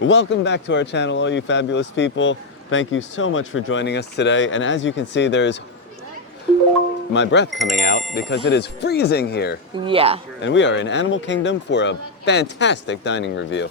Welcome back to our channel, all you fabulous people. Thank you so much for joining us today. And as you can see, there's my breath coming out because it is freezing here. Yeah. And we are in Animal Kingdom for a fantastic dining review.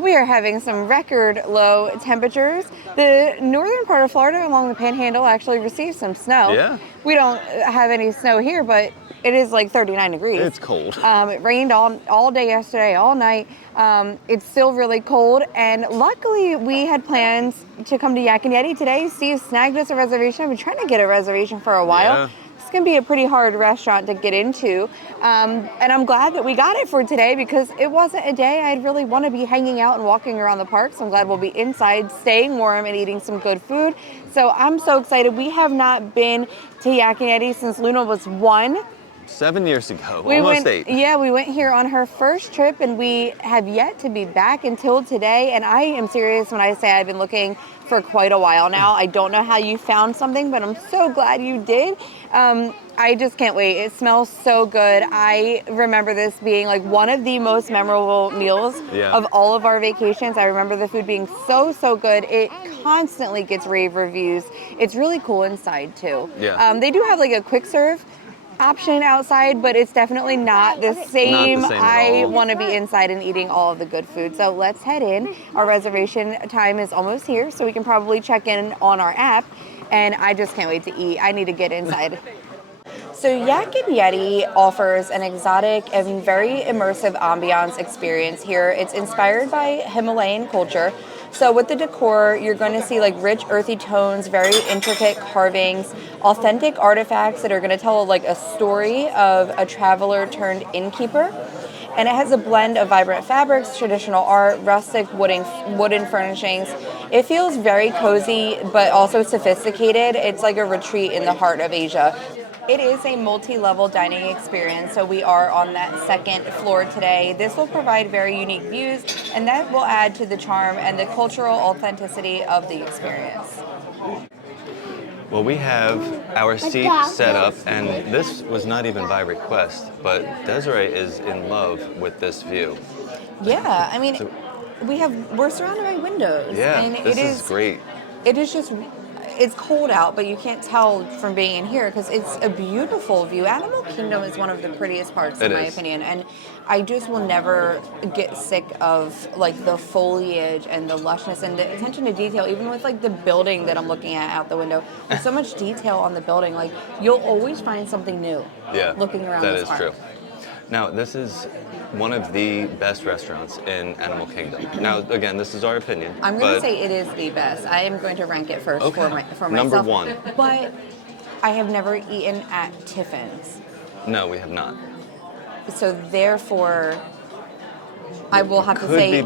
We are having some record low temperatures. The northern part of Florida along the Panhandle actually received some snow. Yeah. We don't have any snow here, but it is like 39 degrees. It's cold. It rained all day yesterday, all night. It's still really cold, and luckily we had plans to come to Yak Yeti today. Steve snagged us a reservation. I've been trying to get a reservation for a while. Yeah. It's gonna be a pretty hard restaurant to get into, and I'm glad that we got it for today because it wasn't a day I'd really want to be hanging out and walking around the park. So I'm glad we'll be inside, staying warm and eating some good food. So I'm so excited. We have not been to Yak Yeti since Luna was 1. 7 years ago, almost 8. Yeah, we went here on her first trip, and we have yet to be back until today. And I am serious when I say I've been looking for quite a while now. I don't know how you found something, but I'm so glad you did. I just can't wait. It smells so good. I remember this being like one of the most memorable meals of all of our vacations. I remember the food being so good. It constantly gets rave reviews. It's really cool inside too. Yeah. They do have like a quick serve option outside, but it's definitely not the same. I want to be inside and eating all of the good food. So let's head in. Our reservation time is almost here, so we can probably check in on our app. And I just can't wait to eat. I need to get inside. So Yak Yeti offers an exotic and very immersive ambiance experience here. It's inspired by Himalayan culture. So with the decor, you're going to see like rich earthy tones, very intricate carvings, authentic artifacts that are going to tell like a story of a traveler turned innkeeper. And it has a blend of vibrant fabrics, traditional art, rustic wooden furnishings. It feels very cozy, but also sophisticated. It's like a retreat in the heart of Asia. It is a multi-level dining experience, so we are on that second floor today. This will provide very unique views, and that will add to the charm and the cultural authenticity of the experience. Well, we have our seat set up, and this was not even by request, but Desiree is in love with this view. Yeah, I mean, we're surrounded by windows. Yeah, and this is great. It is just, it's cold out, but you can't tell from being in here because it's a beautiful view. Animal Kingdom is one of the prettiest parks in my opinion, and I just will never get sick of like the foliage and the lushness and the attention to detail. Even with like the building that I'm looking at out the window, there's so much detail on the building. Like you'll always find something new. Yeah, looking around that this is park. true. Now, this is one of the best restaurants in Animal Kingdom. Now, again, this is our opinion. I'm going to say it is the best. I am going to rank it first for myself. Number 1. But I have never eaten at Tiffin's. No, we have not. So therefore, I will have to say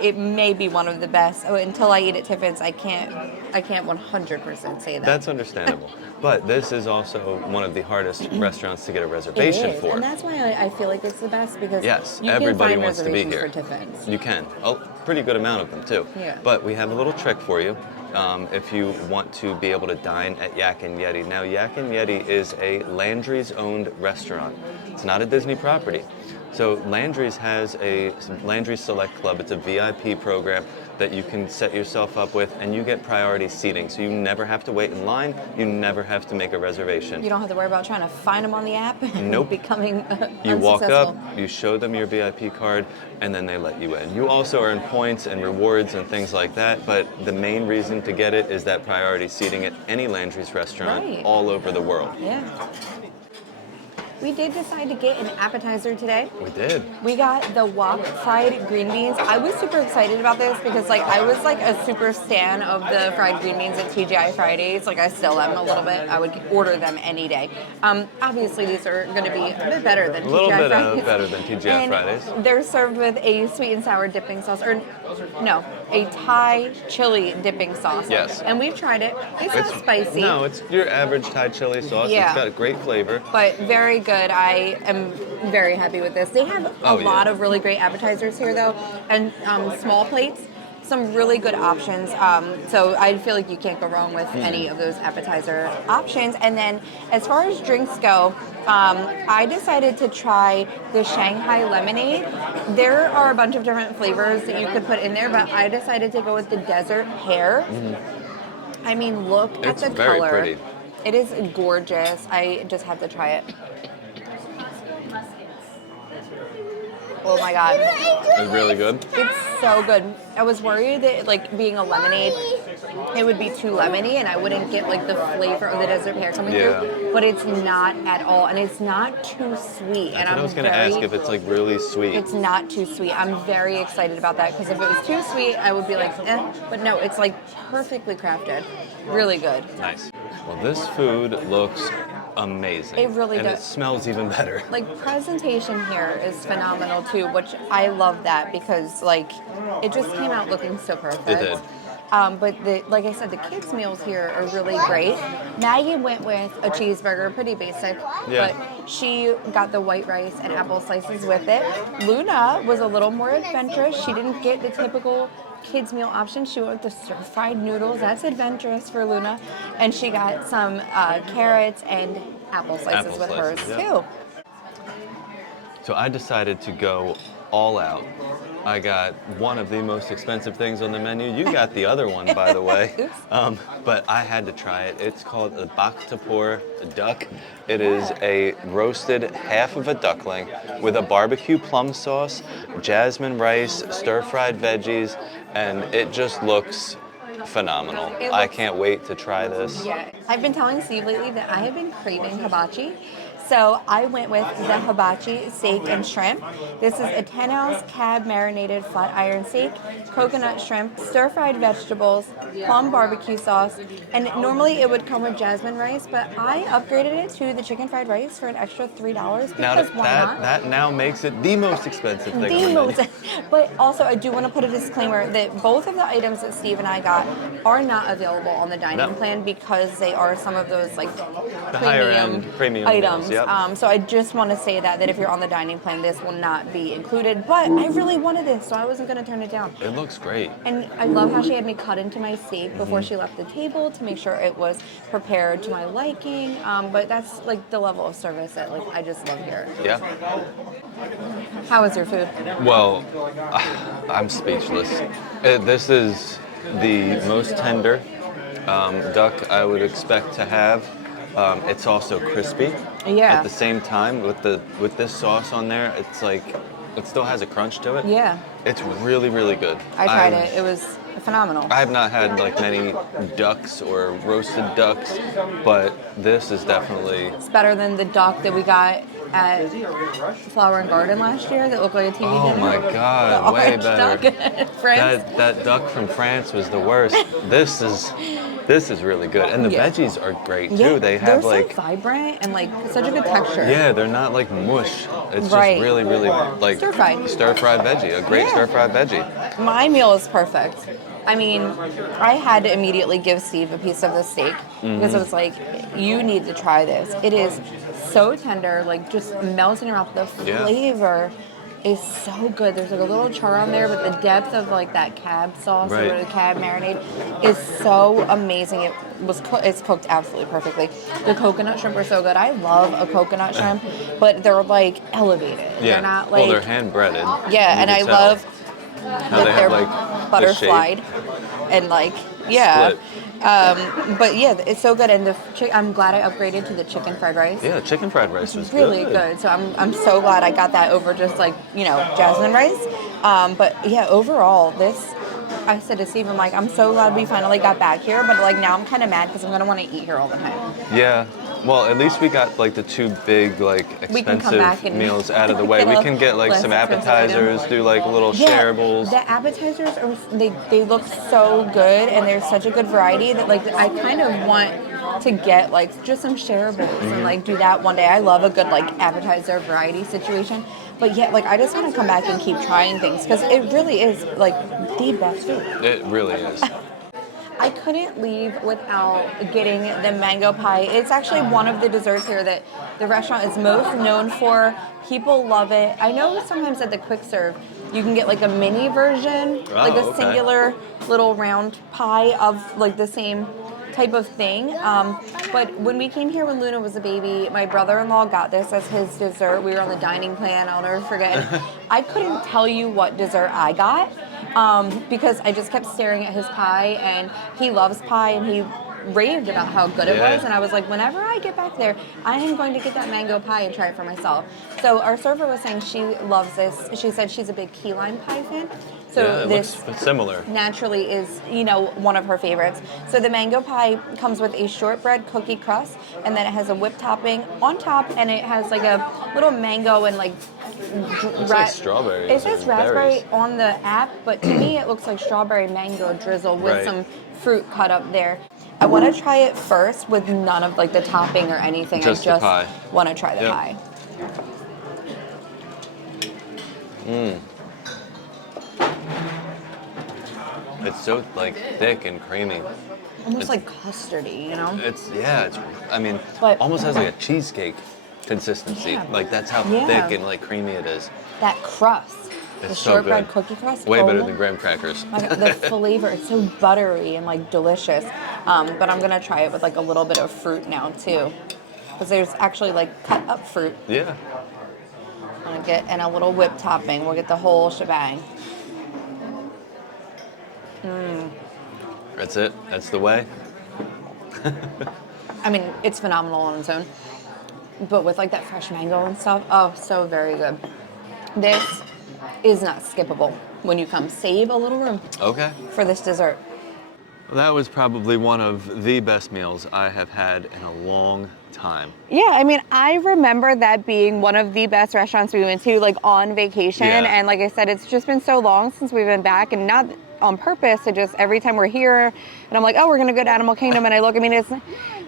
it may be one of the best. Oh, until I eat at Tiffin's, I can't 100% say that. That's understandable. But this is also one of the hardest restaurants to get a reservation for. And that's why I feel like it's the best because you everybody can find wants to be reservations here. for Tiffin's. You can. A pretty good amount of them too. Yeah. But we have a little trick for you. If you want to be able to dine at Yak Yeti. Now, Yak Yeti is a Landry's owned restaurant. It's not a Disney property. So Landry's has a Landry's Select Club. It's a VIP program that you can set yourself up with, and you get priority seating. So you never have to wait in line. You never have to make a reservation. You don't have to worry about trying to find them on the app and Nope. becoming You walk unsuccessful. up, you show them your VIP card, and then they let you in. You also earn points and rewards and things like that, but the main reason to get it is that priority seating at any Landry's restaurant all over the world. Yeah. We did decide to get an appetizer today. We did. We got the wok fried green beans. I was super excited about this because like I was like a super stan of the fried green beans at TGI Fridays. Like I still am a little bit. I would order them any day. Obviously these are going to be a bit better than TGI Fridays. A little bit better than TGI Fridays. They're served with a sweet and sour dipping sauce, or no, a Thai chili dipping sauce. Yes. And we've tried it. It's not spicy. No, it's your average Thai chili sauce. Yeah. It's got a great flavor. But very good. I am very happy with this. They have a lot of really great appetizers here, though, and small plates. some really good options. So I feel like you can't go wrong with any of those appetizer options. And then as far as drinks go, I decided to try the Shanghai lemonade. There are a bunch of different flavors that you could put in there, but I decided to go with the desert pear. I mean, look at the very color. pretty. It is gorgeous. I just have to try it. Oh my God. It's really good. It's so good. I was worried that, like, being a lemonade, it would be too lemony and I wouldn't get, like, the flavor of the desert pear coming through. But it's not at all. And it's not too sweet. That's what I was going to ask, if it's, like, really sweet. It's not too sweet. I'm very excited about that, because if it was too sweet, I would be like, eh. But no, it's, like, perfectly crafted. Really good. Nice. Well, this food looks amazing. It really does. And it smells even better. Like, presentation here is phenomenal too, which I love that, because like it just came out looking so perfect. It did. But like I said, the kids' meals here are really great. Maggie went with a cheeseburger, pretty basic, but she got the white rice and apple slices with it. Luna was a little more adventurous. She didn't get the typical kids meal option. She went with the stir-fried noodles. That's adventurous for Luna. And she got some carrots and apple slices with hers too. So I decided to go all out. I got one of the most expensive things on the menu. You got the other one, by the way. But I had to try it. It's called a bak tapor duck. It is a roasted half of a duckling with a barbecue plum sauce, jasmine rice, stir-fried veggies, and it just looks phenomenal. I can't wait to try this. Yeah, I've been telling Steve lately that I have been craving hibachi. So I went with the hibachi steak and shrimp. This is a 10-ounce cab marinated flat iron steak, coconut shrimp, stir-fried vegetables, plum barbecue sauce, and normally it would come with jasmine rice, but I upgraded it to the chicken fried rice for an extra $3 because now why not? That now makes it the most expensive thing. The most. But also I do want to put a disclaimer that both of the items that Steve and I got are not available on the dining plan, because they are some of those like the higher end premium items. Meals, yep. So I just want to say that if you're on the dining plan, this will not be included. But I really wanted this, so I wasn't going to turn it down. It looks great. And I love how she had me cut into my steak before she left the table to make sure it was prepared to my liking. But that's like the level of service that like I just love here. Yeah. How was your food? Well, I'm speechless. This is the most tender duck I would expect to have. It's also crispy. Yeah. At the same time, with this sauce on there, it's like it still has a crunch to it. Yeah. It's really, really good. I tried it. It was phenomenal. I have not had like many ducks or roasted ducks, but this is definitely. It's better than the duck that we got at Flower and Garden last year that looked like a TV dinner. Oh my God, way better. Duck that duck from France was the worst. This is really good, and the veggies are great too. Yeah, they have they're like so vibrant and like such a good texture. Yeah, they're not like mush. It's Right. just really, really like Stir-fried. Stir-fried veggie, a great stir-fried veggie. My meal is perfect. I mean, I had to immediately give Steve a piece of the steak because I was like, you need to try this. It is so tender, like just melts in your mouth. The flavor is so good. There's like a little char on there, but the depth of like that cab sauce or the cab marinade is so amazing. It's cooked absolutely perfectly. The coconut shrimp are so good. I love a coconut shrimp, but they're like elevated. Yeah. They're not like they're hand breaded. Yeah, and I love how that they're like butterflied and like Split. But yeah, it's so good. And I'm glad I upgraded to the chicken fried rice. Yeah, chicken fried rice was really good. So I'm so glad I got that over just like jasmine rice. But yeah, overall I said to Steve, I'm like, I'm so glad we finally got back here, but like now I'm kind of mad because I'm gonna want to eat here all the time. Yeah. Well, at least we got like the two big like expensive meals out of the way. We can get like some appetizers, do like little shareables. The appetizers they look so good, and there's such a good variety that like I kind of want to get like just some shareables and like do that one day. I love a good like appetizer variety situation. But yeah, like I just want to come back and keep trying things because it really is like the best food. It really is. I couldn't leave without getting the mango pie. It's actually one of the desserts here that the restaurant is most known for. People love it. I know sometimes at the quick serve, you can get like a mini version, like a singular little round pie of like the same type of thing. But when we came here when Luna was a baby, my brother-in-law got this as his dessert. We were on the dining plan, I'll never forget. I couldn't tell you what dessert I got because I just kept staring at his pie, and he loves pie, and he raved about how good it was, and I was like, whenever I get back there, I am going to get that mango pie and try it for myself. So our server was saying she loves this. She said she's a big key lime pie fan. So this looks similar. Naturally is, one of her favorites. So the mango pie comes with a shortbread cookie crust, and then it has a whipped topping on top, and it has like a little mango and like like strawberry. It says raspberry on the app, but to me it looks like strawberry mango drizzle with some fruit cut up there. I want to try it first with none of like the topping or anything. Just I just want to try the pie. It's so like thick and creamy. Almost like custardy, It's I mean, almost has like a cheesecake consistency. Yeah. Like that's how thick and like creamy it is. That crust. The shortbread cookie crust. Way better than graham crackers. The flavor, it's so buttery and like delicious. But I'm gonna try it with like a little bit of fruit now too. Because there's actually like cut up fruit. Yeah. I'm gonna get, and a little whipped topping. We'll get the whole shebang. That's it. That's the way. I mean, it's phenomenal on its own. But with like that fresh mango and stuff, oh, so very good. This is not skippable when you come. Save a little room for this dessert. That was probably one of the best meals I have had in a long time. Yeah, I mean, I remember that being one of the best restaurants we went to, like on vacation. And like I said, it's just been so long since we've been back, and not on purpose. It just every time we're here, and I'm like, oh, we're gonna go to Animal Kingdom, and I look. I mean, it's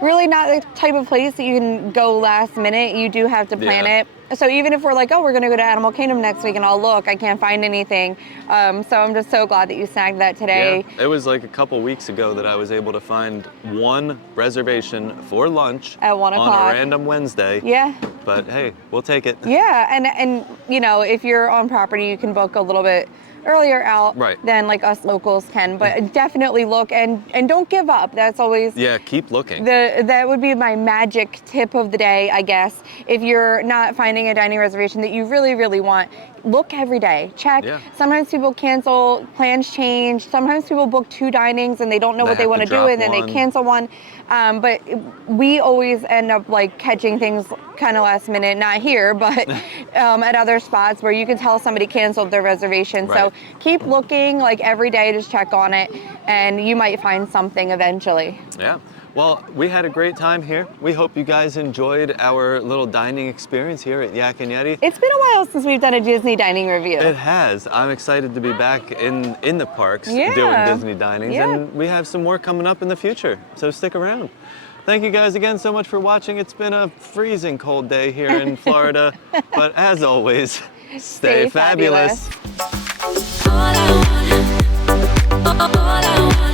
really not the type of place that you can go last minute. You do have to plan it. So even if we're like, oh, we're gonna go to Animal Kingdom next week, and I'll look, I can't find anything. So I'm just so glad that you snagged that today. Yeah, it was like a couple weeks ago that I was able to find one reservation for lunch at 1 o'clock on a random Wednesday. Yeah. But hey, we'll take it. Yeah, and if you're on property, you can book a little bit earlier out than like us locals can, but definitely look and don't give up. That's always keep looking. That would be my magic tip of the day, I guess. If you're not finding a dining reservation that you really, really want, look every day. Check. Sometimes people cancel, plans change. Sometimes people book 2 dinings and they don't know what they want to do, and then they cancel one. But we always end up like catching things kind of last minute, not here, but at other spots where you can tell somebody canceled their reservation. So keep looking, like every day, just check on it, and you might find something eventually. Yeah. Well, we had a great time here. We hope you guys enjoyed our little dining experience here at Yak Yeti. It's been a while since we've done a Disney dining review. It has. I'm excited to be back in the parks doing Disney dinings, and we have some more coming up in the future, so stick around. Thank you guys again so much for watching. It's been a freezing cold day here in Florida, but as always, stay fabulous. All I want